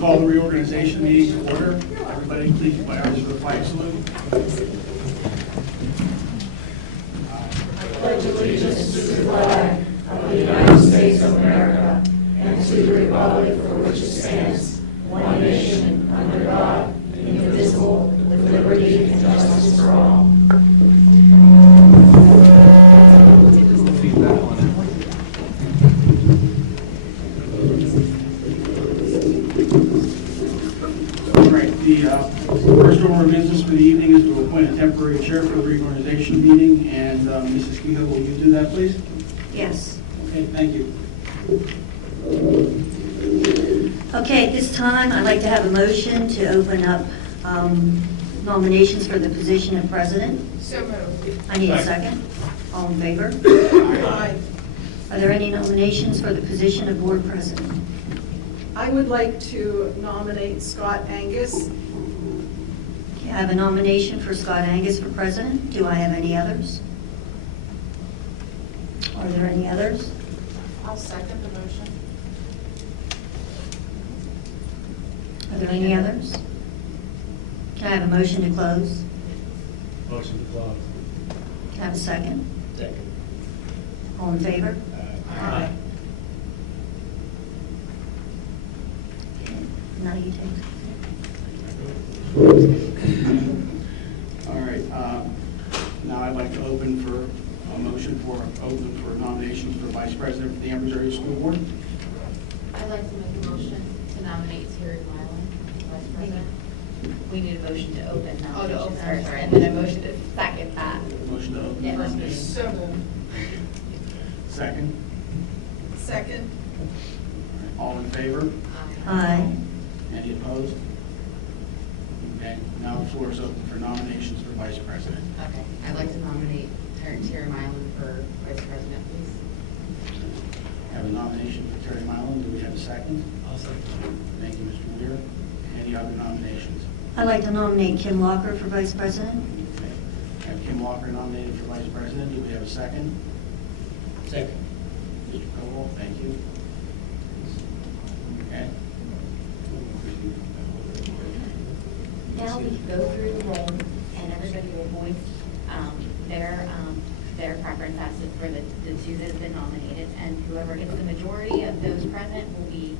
Call the reorganization meeting to order. Everybody please put your arms for the flag salute. Pledge allegiance to the flag of the United States of America and to the republic for which it stands, one nation, under God, indivisible, with liberty and justice for all. The first order of business for the evening is to appoint a temporary chair for the reorganization meeting, and Mrs. Kehoe, will you do that, please? Yes. Okay, thank you. Okay, at this time, I'd like to have a motion to open up nominations for the position of president. So moved. I need a second. All in favor? Aye. Are there any nominations for the position of board president? I would like to nominate Scott Angus. Okay, I have a nomination for Scott Angus for president. Do I have any others? Are there any others? I'll second the motion. Are there any others? Can I have a motion to close? Motion to close. Can I have a second? Second. All in favor? Aye. Now you take. All right, now I'd like to open for a motion for nominations for vice president for the Amherst Area School Board. I'd like to make a motion to nominate Terry Mylan, vice president. We need a motion to open nominations first, and then a motion to second that. Motion to open Yeah. nominations. So moved. Second. Second. All in favor? Aye. Any opposed? Okay, now the floor is open for nominations for vice president. Okay, I'd like to nominate Terry Mylan for vice president, please. Have a nomination for Terry Mylan. Do we have a second? I'll second. Thank you, Mr. Weir. Any other nominations? I'd like to nominate Kim Walker for vice president. Okay. Have Kim Walker nominated for vice president. Do we have a second? Second. Mr. Cowell, thank you. Okay. Now we can go through the roll, and everybody will voice their preference as to for the two that have been nominated, and whoever gets the majority of those present will be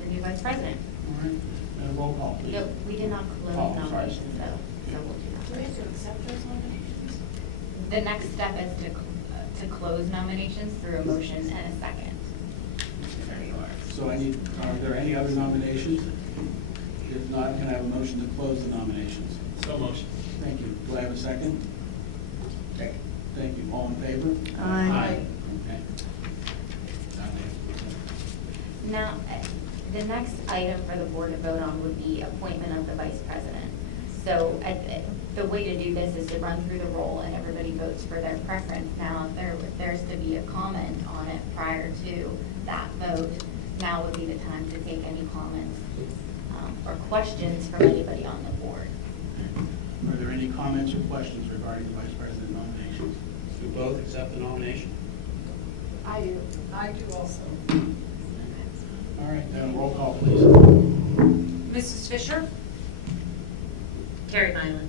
the new vice president. All right. And a roll call, please. No, we did not close Oh, sorry. nominations, though, so we'll do that. Do we have to accept those nominations? The next step is to close nominations through a motion and a second. So are there any other nominations? If not, can I have a motion to close the nominations? So motion. Thank you. Do I have a second? Second. Thank you. All in favor? Aye. Okay. Now, the next item for the board to vote on would be appointment of the vice president. So the way to do this is to run through the roll and everybody votes for their preference. Now, if there's to be a comment on it prior to that vote, now would be the time to take any comments or questions from anybody on the board. Are there any comments or questions regarding the vice president nominations? Do both accept the nomination? I do. I do also. All right, then roll call, please. Mrs. Fisher? Terry Mylan.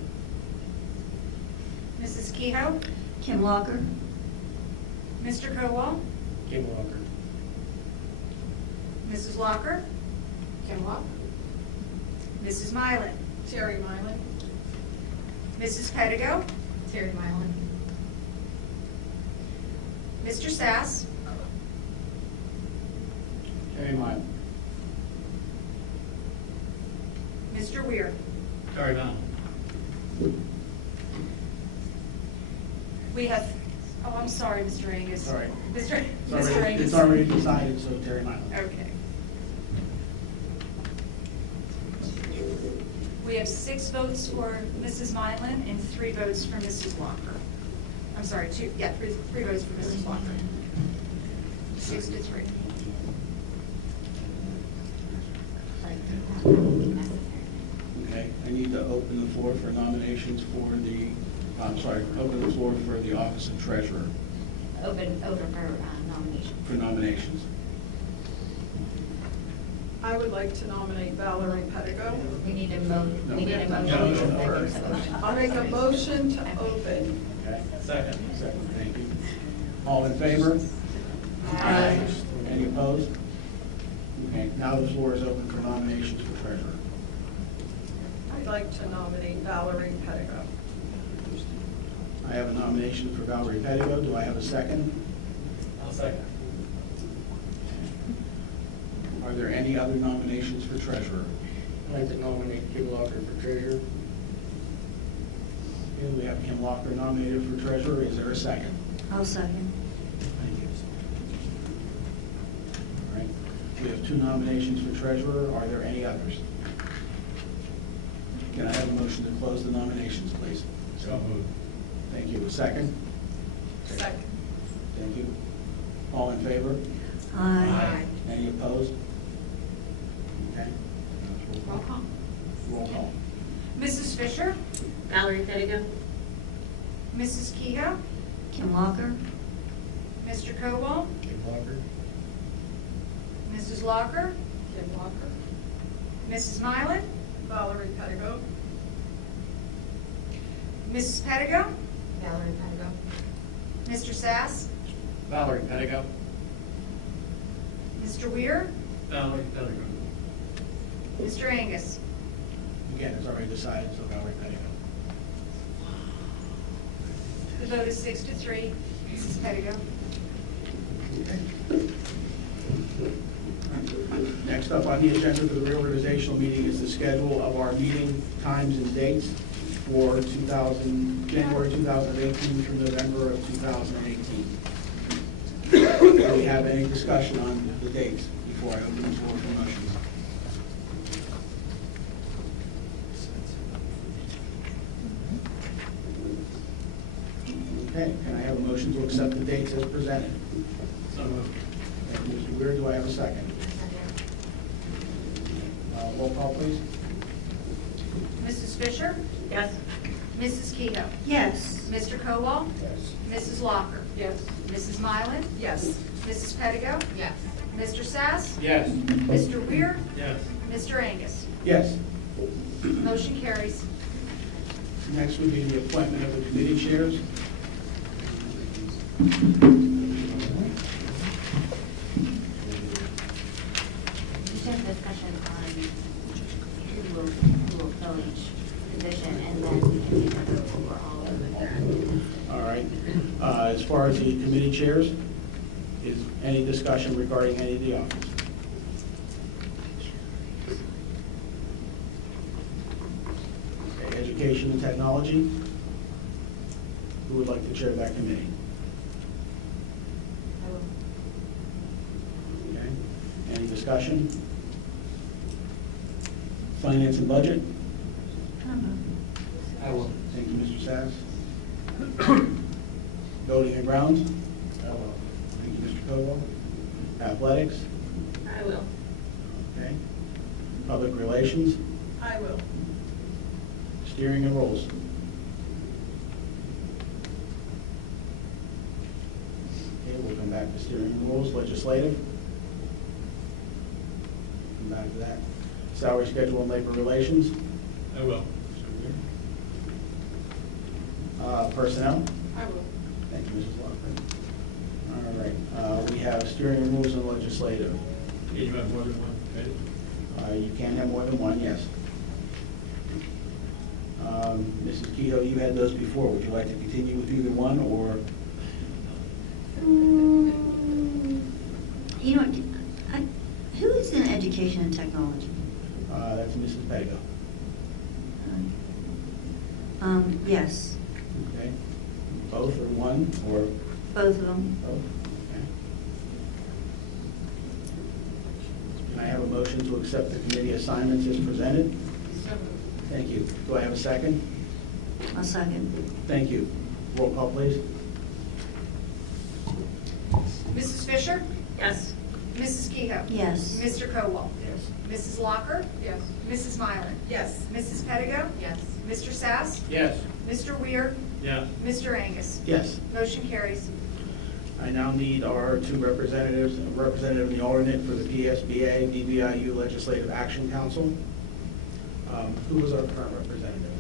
Mrs. Kehoe? Kim Walker. Mr. Cowell? Kim Walker. Mrs. Walker? Kim Walker. Mrs. Mylan? Terry Mylan. Mrs. Pedigo? Terry Mylan. Mr. Sass? Terry Mylan. Mr. Weir? Terry Mylan. We have, oh, I'm sorry, Mr. Angus. Sorry. Mr. It's Mr. Angus. It's already decided, so Terry Mylan. Okay. We have 6 votes for Mrs. Mylan and 3 votes for Mrs. Walker. I'm sorry, 3 votes for Mrs. Walker. 6 to 3. Okay, I need to open the floor for nominations for the, open the floor for the office of treasurer Open for nomination. for nominations. I would like to nominate Valerie Pedigo. We need a motion. No. We need a No. motion. First. I'll make a motion to open. Okay. Second. Second, thank you. All in favor? Aye. Any opposed? Okay, now the floor is open for nominations for treasurer. I'd like to nominate Valerie Pedigo. I have a nomination for Valerie Pedigo. Do I have a second? I'll second. Are there any other nominations for treasurer? I'd like to nominate Kim Locker for treasurer. Okay, we have Kim Locker nominated for treasurer. Is there a second? I'll second. Thank you. All right, we have 2 nominations for treasurer. Are there any others? Can I have a motion to close the nominations, please? So moved. Thank you. A second? Second. Thank you. All in favor? Aye. Any opposed? Okay. Roll call. Roll call. Mrs. Fisher? Valerie Pedigo? Mrs. Keto? Kim Walker? Mr. Cobal? Kim Locker. Mrs. Locker? Kim Walker. Mrs. Mylan? Valerie Pedigo. Mrs. Pedigo? Valerie Pedigo. Mr. Sass? Valerie Pedigo. Mr. Weir? Valerie Pedigo. Mr. Angus? Again, it's already decided, so Valerie Pedigo. The vote is 6-3. Mrs. Pedigo. Next up on the agenda for the reorganizational meeting is the schedule of our meeting times and dates for January 2018 through November of 2018. Do we have any discussion on the dates before I open the floor for motions? Okay, can I have a motion to accept the dates as presented? So moved. Thank you, Mr. Weir. Do I have a second? Roll call, please. Mrs. Fisher? Yes. Mrs. Keto? Yes. Mr. Cobal? Yes. Mrs. Locker? Yes. Mrs. Mylan? Yes. Mrs. Pedigo? Yes. Mr. Sass? Yes. Mr. Weir? Yes. Mr. Angus? Yes. Motion carries. Next would be the appointment of the committee chairs. We should have discussion on who will fill each position, and then we can take a vote for all of them. All right. As far as the committee chairs, is any discussion regarding any of the offices? Okay, education and technology. Who would like to chair that committee? Okay. Any discussion? Finance and budget. I will. Thank you, Mr. Sass. Building and grounds. I will. Thank you, Mr. Codwell. Athletics. I will. Okay. Public relations. I will. Steering and rules. Okay, we'll come back to steering and rules. Legislative. Come back to that. Salary schedule and labor relations. I will. Personnel. I will. Thank you, Mrs. Lockwood. All right, we have steering and rules and legislative. You have more than one, right? You can have more than one, yes. Mrs. Kehoe, you had those before. Would you like to continue with either one, or? You know, who is in education and technology? That's Mrs. Pedigo. Yes, Okay. Both or one, or both of them. both? Okay. Can I have a motion to accept the committee assignments as presented? Thank you. Do I have a second? I'll second. Thank you. Roll call, please. Mrs. Fisher? Yes. Mrs. Keto? Yes. Mr. Cobal? Yes. Mrs. Locker? Yes. Mrs. Mylan? Yes. Mrs. Pedigo? Yes. Mr. Sass? Yes. Mr. Weir? Yes. Mr. Angus? Yes. Motion carries. I now need our two representatives, a representative and the alternate for the PSBA, BBIU Legislative Action Council. Who was our current representative?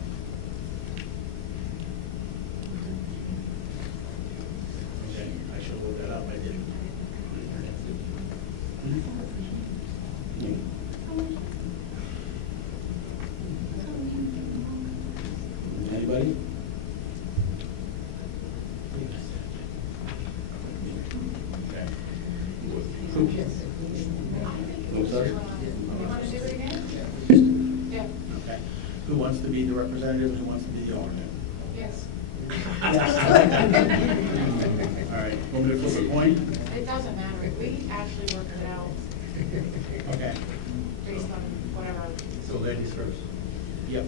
Okay, I should look that up, I did. Anybody? Okay. Who? Who, sorry? Okay. Who wants to be the representative and who wants to be the alternate? Yes. All right, want me to flip a coin? It doesn't matter. We actually worked it out Okay. based on whatever. So ladies first. Yep.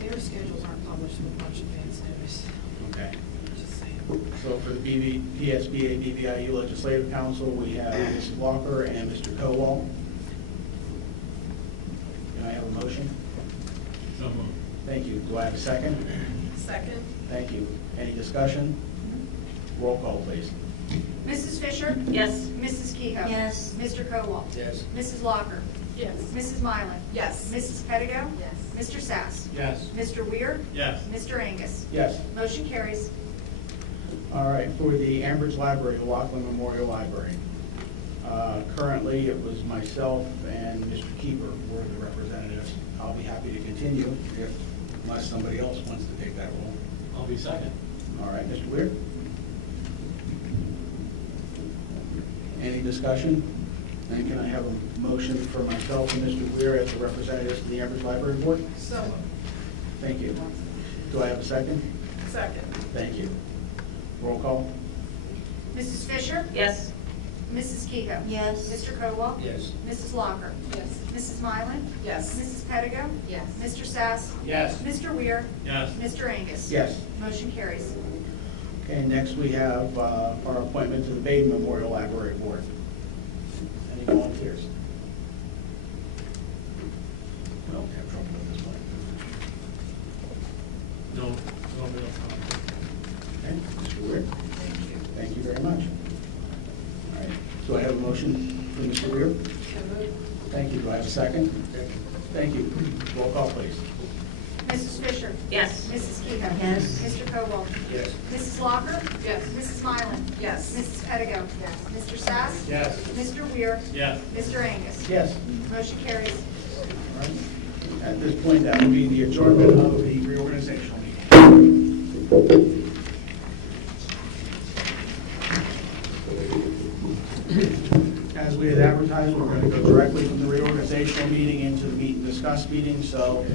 Their schedules aren't published with much advance notice. Okay. Just saying. So for the PSBA, BBIU Legislative Council, we have Ms. Walker and Mr. Kowal. Can I have a motion? So moved. Thank you. Do I have a second? Second? Thank you. Any discussion? Roll call, please. Mrs. Fisher? Yes. Mrs. Kehoe? Yes. Mr. Kowal? Yes. Mrs. Locker? Yes. Mrs. Mylan? Yes. Mrs. Pettigo? Yes. Mr. Sass? Yes. Mr. Weir? Yes. Mr. Angus? Yes. Motion carries. All right, for the Ambridge Library, the Laughlin Memorial Library. Currently, it was myself and Mr. Keeper were the representatives. I'll be happy to continue unless somebody else wants to take that role. I'll be second. All right, Mr. Weir? Any discussion? Then can I have a motion for myself and Mr. Weir as the representatives to the Ambridge Library Board? So, Thank you. Do I have a second? second? Thank you. Roll call? Mrs. Fisher? Yes. Mrs. Kehoe? Yes. Mr. Kowal? Yes. Mrs. Locker? Yes. Mrs. Mylan? Yes. Mrs. Pettigo? Yes. Mr. Sass? Yes. Mr. Weir? Yes. Mr. Angus? Yes. Motion carries. Okay, next we have our appointment to the Baden Memorial Library Board. Any volunteers? We don't have trouble with this one. No, no, no. Okay, Mr. Weir? Thank you very much. All right, do I have a motion for Mr. Weir? Thank you. Do I have a second? Thank you. Roll call, please. Mrs. Fisher? Yes. Mrs. Kehoe? Yes. Mr. Kowal? Yes. Mrs. Locker? Yes. Mrs. Mylan? Yes. Mrs. Pettigo? Yes. Mr. Sass? Yes. Mr. Weir? Yes. Mr. Angus? Yes. Motion carries. All right. At this point, that will be the adjournment of the reorganizational meeting. As we had advertised, we're going to go directly from the reorganizational meeting into the meet and discuss meeting. So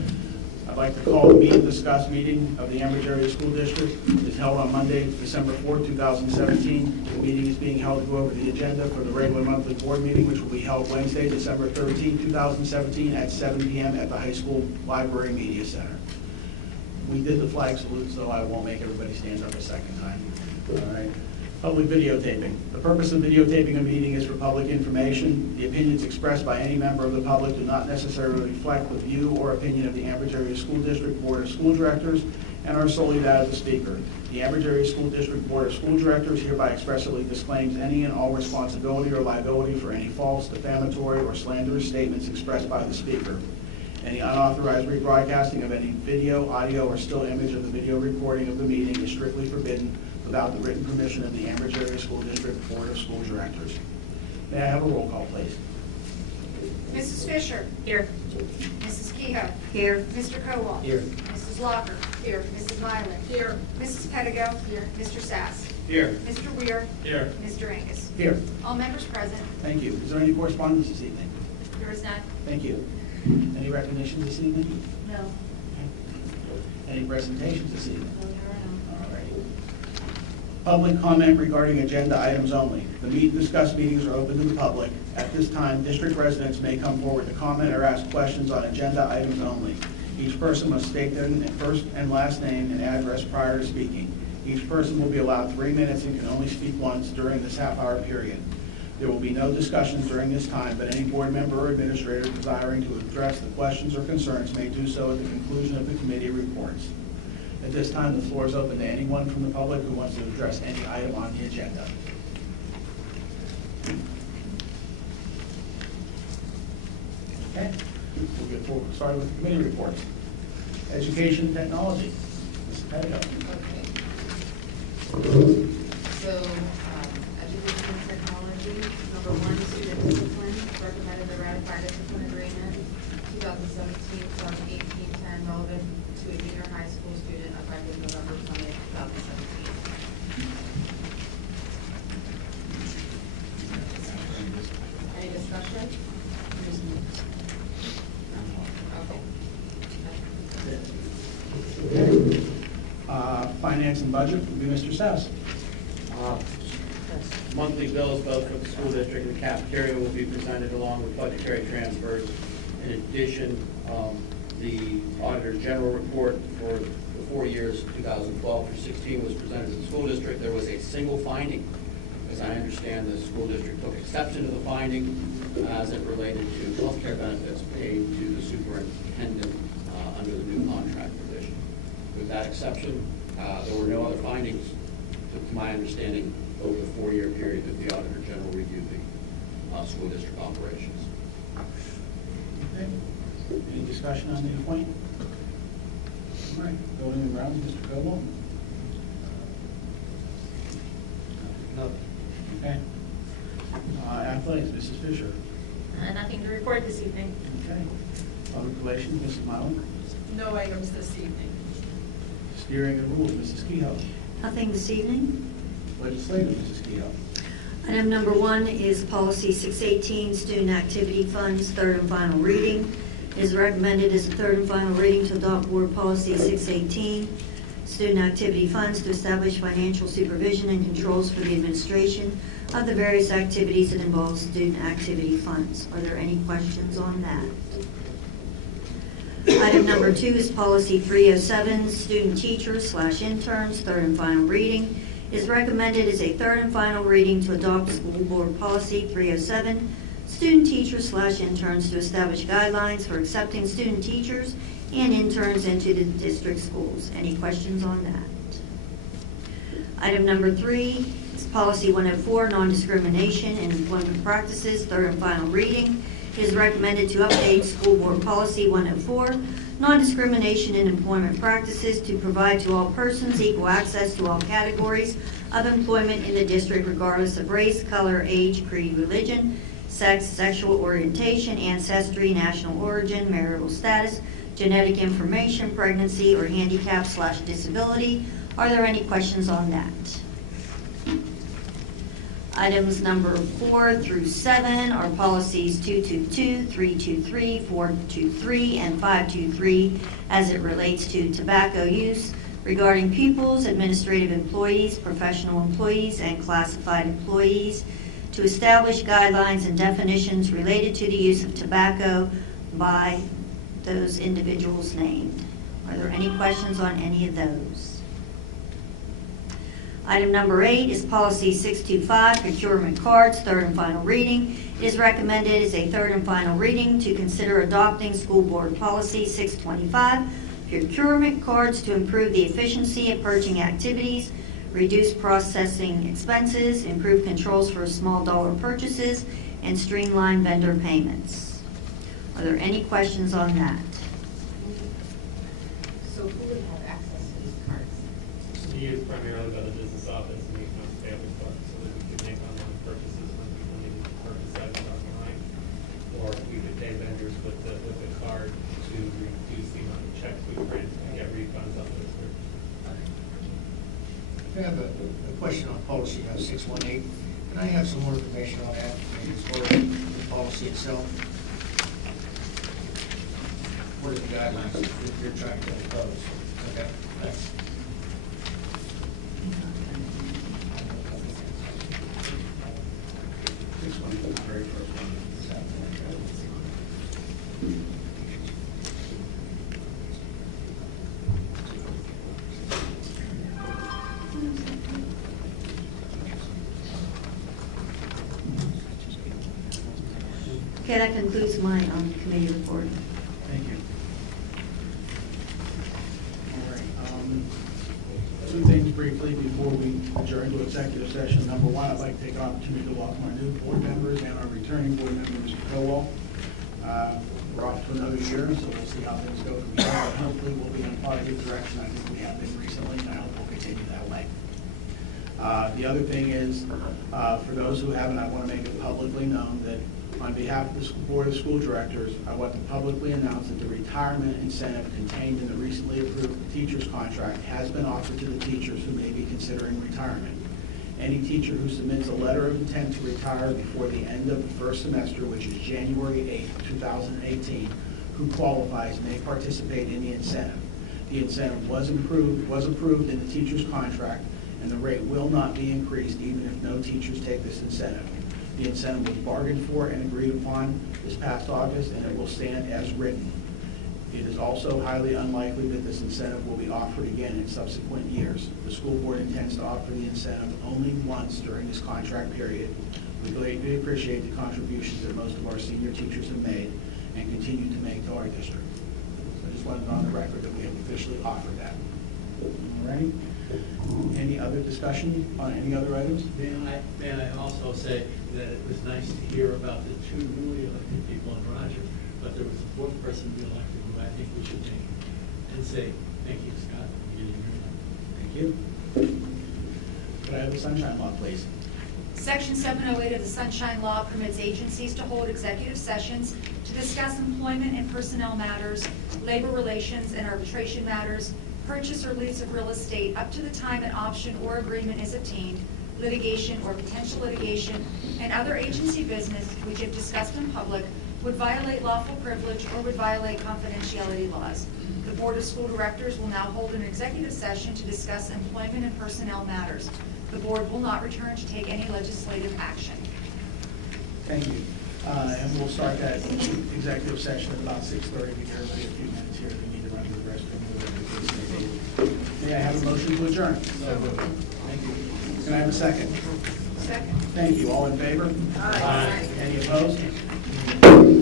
I'd like to call the meet and discuss meeting of the Ambridge Area School District. It's held on Monday, December 4th, 2017. The meeting is being held to go over the agenda for the regular monthly board meeting, which will be held Wednesday, December 13th, 2017 at 7 p.m. at the high school library media center. We did the flag salute, so I won't make everybody stand up a second time. All right. Public videotaping. The purpose of videotaping a meeting is for public information. The opinions expressed by any member of the public do not necessarily reflect the view or opinion of the Ambridge Area School District Board of School Directors and are solely that of the speaker. The Ambridge Area School District Board of School Directors hereby expressly disclaims any and all responsibility or liability for any false, defamatory, or slanderous statements expressed by the speaker. Any unauthorized rebroadcasting of any video, audio, or still image of the video recording of the meeting is strictly forbidden without the written permission of the Ambridge Area School District Board of School Directors. May I have a roll call, please? Mrs. Fisher? Here. Mrs. Kehoe? Here. Mr. Kowal? Here. Mrs. Locker? Here. Mrs. Mylan? Here. Mrs. Pettigo? Here. Mr. Sass? Here. Mr. Weir? Here. Mr. Angus? Here. All members present. Thank you. Is there any correspondence this evening? There is none. Thank you. Any recognitions this evening? No. Any presentations this evening? No, there are All right. Public comment regarding agenda items only. The meet and discuss meetings are open to the public. At this time, district residents may come forward to comment or ask questions on agenda items only. Each person must state their first and last name and address prior to speaking. Each person will be allowed 3 minutes and can only speak once during this half-hour period. There will be no discussions during this time, but any board member or administrator desiring to address the questions or concerns may do so at the conclusion of the committee reports. At this time, the floor is open to anyone from the public who wants to address any item on the agenda. Okay, we'll start with the committee reports. Education technology, Mrs. Pettigo. Okay. So, education and technology, number one, student discipline, recommended the ratified discipline agreement, 2017-2018-10, relevant to a junior high school student effective November 20th, 2017. Any discussion? Okay. Finance and budget will be Mr. Sess. Monthly bills, both for the school district and the cafeteria, will be presented along with budgetary transfers. In addition, the auditor's general report for the 4 years, 2012 through 16, was presented to the school district. There was a single finding. As I understand, the school district took exception to the finding as it related to health care benefits paid to the superintendent under the new contract provision. With that exception, there were no other findings, to my understanding, over the 4-year period that the Auditor General reviewed the school district operations. Okay. Any discussion on the appointment? All right, building and grounds, Mr. Coble. No. Okay. Athletics, Mrs. Fisher. Nothing to report this evening. Okay. Public relations, Mrs. Mylan. No items this evening. Steering and rules, Mrs. Kehoe. Nothing this evening. Legislative, Mrs. Kehoe. Item number one is policy 618, student activity funds, third and final reading. It is recommended as a third and final reading to adopt board policy 618, student activity funds, to establish financial supervision and controls for the administration of the various activities that involve student activity funds. Are there any questions on that? Item number two is policy 307, student teachers / interns, third and final reading. It is recommended as a third and final reading to adopt school board policy 307, student teachers / interns, to establish guidelines for accepting student teachers and interns into the district schools. Any questions on that? Item number three is policy 104, non-discrimination in employment practices, third and final reading. It is recommended to update school board policy 104, non-discrimination in employment practices, to provide to all persons equal access to all categories of employment in the district regardless of race, color, age, creed, religion, sex, sexual orientation, ancestry, national origin, marital status, genetic information, pregnancy, or handicap / disability. Are there any questions on that? Items number 4 through 7 are policies 222, 323, 423, and 523 as it relates to tobacco use regarding pupils, administrative employees, professional employees, and classified employees, to establish guidelines and definitions related to the use of tobacco by those individuals named. Are there any questions on any of those? Item number 8 is policy 625, procurement cards, third and final reading. It is recommended as a third and final reading to consider adopting school board policy 625, procurement cards, to improve the efficiency of purchasing activities, reduce processing expenses, improve controls for small dollar purchases, and streamline vendor payments. Are there any questions on that? So who would have access to these cards? We use primarily by the business office and the accounts payable clerk, so that we could make online purchases when people need to purchase items online. Or we could pay vendors with the card to reduce the amount of checks we print and get refunds on those purchases. I have a question on policy 618. Can I have some more information on that, maybe as far as the policy itself? What are the guidelines that you're trying to impose? Okay, thanks. This one is the very first one. Okay, that concludes my committee report. Thank you. All right. Two things briefly before we adjourn to executive session. Number one, I'd like to take an opportunity to welcome our new board members and our returning board member, Mr. Cowell. another year, so we'll see how things go from here. But hopefully, we'll be in a positive direction. I think we have been recently, and I hope we'll continue that way. The other thing is, for those who haven't, I want to make it publicly known that on behalf of the Board of School Directors, I want to publicly announce that the retirement incentive contained in the recently approved teacher's contract has been offered to the teachers who may be considering retirement. Any teacher who submits a letter of intent to retire before the end of the first semester, which is January 8th, 2018, who qualifies may participate in the incentive. The incentive was approved in the teacher's contract, and the rate will not be increased even if no teachers take this incentive. The incentive was bargained for and agreed upon this past August, and it will stand as written. It is also highly unlikely that this incentive will be offered again in subsequent years. The school board intends to offer the incentive only once during this contract period. We greatly appreciate the contributions that most of our senior teachers have made and continue to make to our district. So I just wanted it on the record that we have officially offered that. All right? Any other discussion on any other items? May I also say that it was nice to hear about the two newly elected people in Roger, but there was a fourth person to be elected who I think we should thank and say, thank you, Scott, for getting your time. Thank you. Could I have the sunshine law, please? Section 708 of the Sunshine Law permits agencies to hold executive sessions to discuss employment and personnel matters, labor relations and arbitration matters, purchase or lease of real estate up to the time an option or agreement is obtained, litigation or potential litigation, and other agency business which, if discussed in public, would violate lawful privilege or would violate confidentiality laws. The Board of School Directors will now hold an executive session to discuss employment and personnel matters. The board will not return to take any legislative action. Thank you. And we'll start that executive session at about 6:30. We have a few minutes here. We need to run to the restroom. May I have a motion to adjourn? Thank you. Can I have a second? Second. Thank you. All in favor? Aye. Any opposed?